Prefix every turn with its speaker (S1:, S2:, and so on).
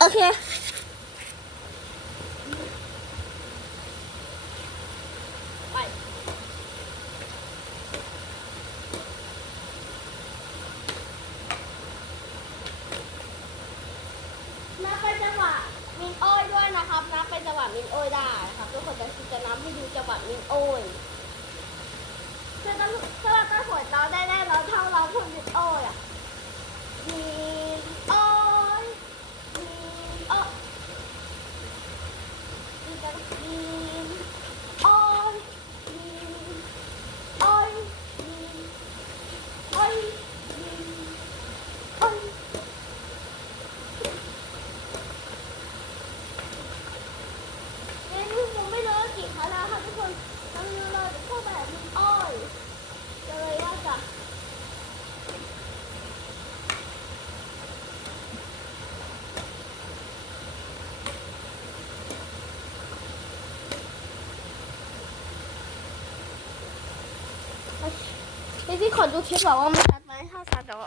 S1: โอเค
S2: ไป นับเป็นจังหวะมินโอ้ยด้วยนะครับ นับเป็นจังหวะมินโอ้ยได้ครับทุกคนจะจะนับให้ดูจังหวะมินโอ้ยคือต้องถ้าเราต้องหัวเราได้แน่เราเท่าเราพูดมินโอ้ยอะมินโอ้ยมินโอ้ย มินจะมินโอ้ยมินโอ้ยมินโอ้ยมินโอ้ย เอ๊ะนี่ผมไม่รู้ว่ากี่ครั้งแล้วค่ะทุกคนน้องยูเราจะพูดแบบนี้อ้อยจะเลยว่าจะ พี่พี่ขอดูคลิปบอกว่ามันชัดไหมถ้าชัดเดี๋ยว